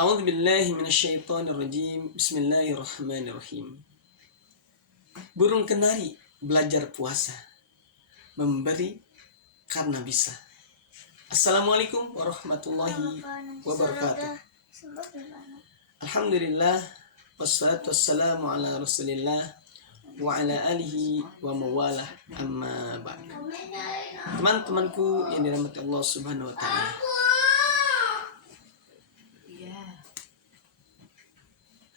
A'udzu billahi minasyaitonir rajim. Bismillahirrahmanirrahim. Burung kenari belajar puasa, memberi karena bisa. Assalamualaikum warahmatullahi wabarakatuh. Alhamdulillah, wassalatu wassalamu ala Rasulillah wa ala alihi wa mawalah, amma ba'd. Teman-temanku yang dirahmati Allah Subhanahu wa taala.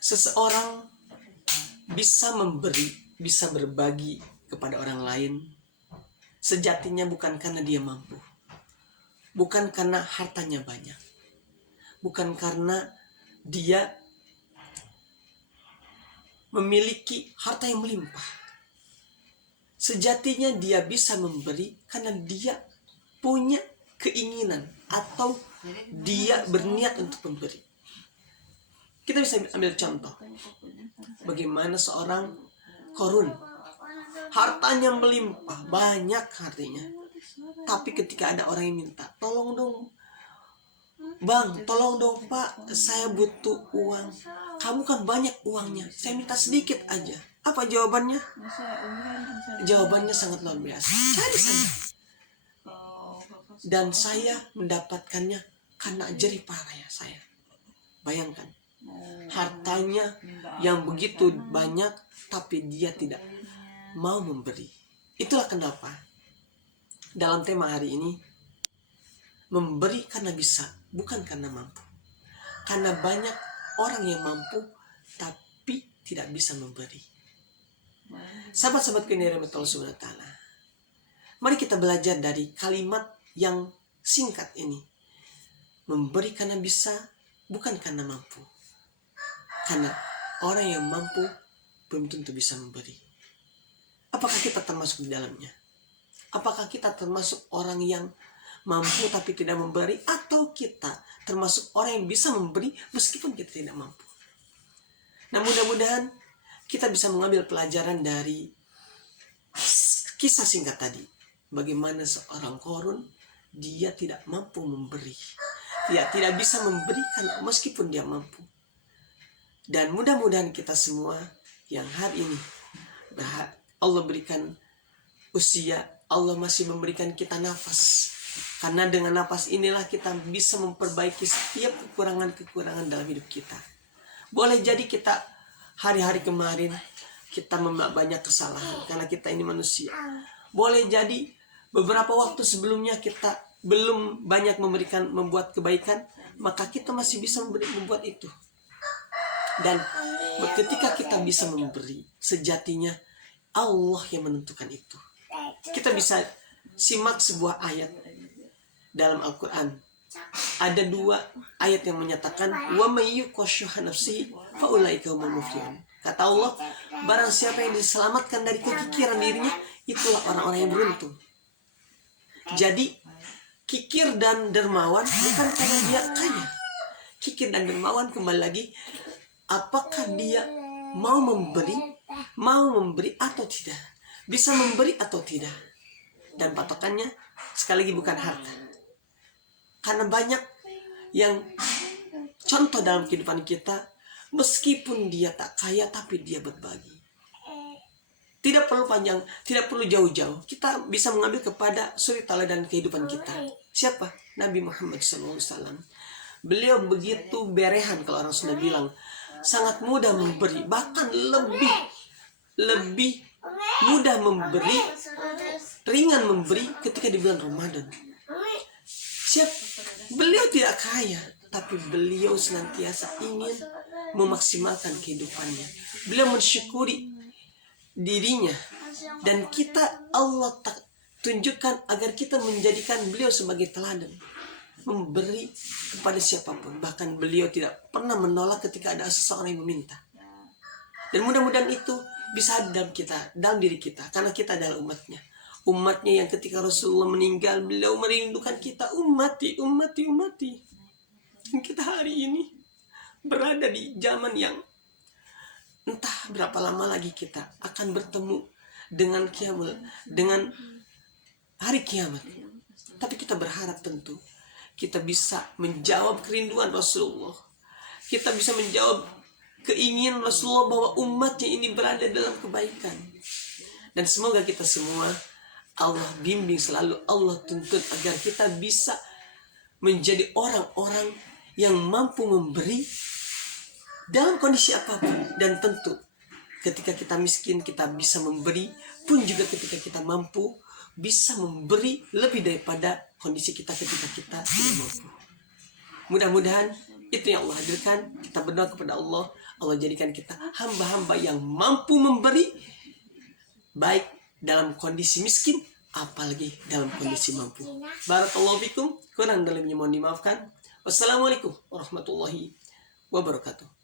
Seseorang bisa memberi, bisa berbagi kepada orang lain sejatinya bukan karena dia mampu, bukan karena hartanya banyak, bukan karena dia memiliki harta yang melimpah. Sejatinya dia bisa memberi karena dia punya keinginan atau dia berniat untuk memberi. Kita bisa ambil contoh bagaimana seorang Qarun, hartanya melimpah, banyak hartanya, tapi ketika ada orang yang minta, tolong dong bang, tolong dong pak, saya butuh uang. Kamu kan banyak uangnya, saya minta sedikit aja. Apa jawabannya? Jawabannya sangat luar biasa, cari sana. Dan saya mendapatkannya karena jerih payah saya. Bayangkan, hartanya yang begitu banyak tapi dia tidak mau memberi. Itulah kenapa dalam tema hari ini, memberi karena bisa, bukan karena mampu. Karena banyak orang yang mampu tapi tidak bisa memberi. Sahabat-sahabatku yang dirahmati Allah Subhanahu wa taala, mari kita belajar dari kalimat yang singkat ini. Memberi karena bisa, bukan karena mampu. Karena orang yang mampu belum tentu bisa memberi. Apakah kita termasuk di dalamnya? Apakah kita termasuk orang yang mampu tapi tidak memberi, atau kita termasuk orang yang bisa memberi meskipun kita tidak mampu? Nah, mudah-mudahan kita bisa mengambil pelajaran dari kisah singkat tadi. Bagaimana seorang Qarun, dia tidak mampu memberi. Dia tidak bisa memberikan meskipun dia mampu. Dan mudah-mudahan kita semua yang hari ini Allah berikan usia, Allah masih memberikan kita nafas. Karena dengan nafas inilah kita bisa memperbaiki setiap kekurangan-kekurangan dalam hidup kita. Boleh jadi kita hari-hari kemarin kita membuat banyak kesalahan karena kita ini manusia. Boleh jadi beberapa waktu sebelumnya kita belum banyak membuat kebaikan, maka kita masih bisa membuat itu. Dan ketika kita bisa memberi, sejatinya Allah yang menentukan itu. Kita bisa simak sebuah ayat dalam Al-Quran. Ada 2 ayat yang menyatakan wa may yuqashuha nafsihi fa ulaika humul muflihun. Kata Allah, barang siapa yang diselamatkan dari kekikiran dirinya, itulah orang-orang yang beruntung. Jadi kikir dan dermawan bukan karena dia kaya. Kikir dan dermawan kembali lagi, apakah dia mau memberi atau tidak, bisa memberi atau tidak. Dan patokannya sekali lagi bukan harta. Karena banyak yang contoh dalam kehidupan kita, meskipun dia tak kaya tapi dia berbagi. Tidak perlu panjang, tidak perlu jauh-jauh. Kita bisa mengambil kepada suri teladan kehidupan kita. Siapa? Nabi Muhammad SAW. Beliau begitu berehan, kalau orang Sunda bilang, sangat mudah memberi, bahkan lebih mudah memberi, ringan memberi ketika di bulan Ramadan. Beliau tidak kaya, tapi beliau senantiasa ingin memaksimalkan kehidupannya. Beliau mensyukuri dirinya, dan kita Allah tunjukkan agar kita menjadikan beliau sebagai teladan, memberi kepada siapapun. Bahkan beliau tidak pernah menolak ketika ada seseorang yang meminta. Dan mudah-mudahan itu bisa ada dalam kita, dalam diri kita, karena kita adalah umatnya yang ketika Rasulullah meninggal, beliau merindukan kita, ummati. Dan kita hari ini berada di zaman yang entah berapa lama lagi kita akan bertemu dengan hari kiamat. Tapi kita berharap tentu kita bisa menjawab kerinduan Rasulullah kita bisa menjawab keinginan Rasulullah bahwa umatnya ini berada dalam kebaikan. Dan semoga kita semua Allah bimbing selalu, Allah tuntun agar kita bisa menjadi orang-orang yang mampu memberi dalam kondisi apapun. Dan tentu ketika kita miskin kita bisa memberi, pun juga ketika kita mampu bisa memberi lebih daripada kondisi kita ketika kita tidak mampu. Mudah-mudahan itu yang Allah hadirkan. Kita berdoa kepada Allah, Allah jadikan kita hamba-hamba yang mampu memberi, baik dalam kondisi miskin apalagi dalam kondisi mampu. Barakallahu fikum, kurang dan lebihnya mohon dimaafkan. Wassalamualaikum warahmatullahi wabarakatuh.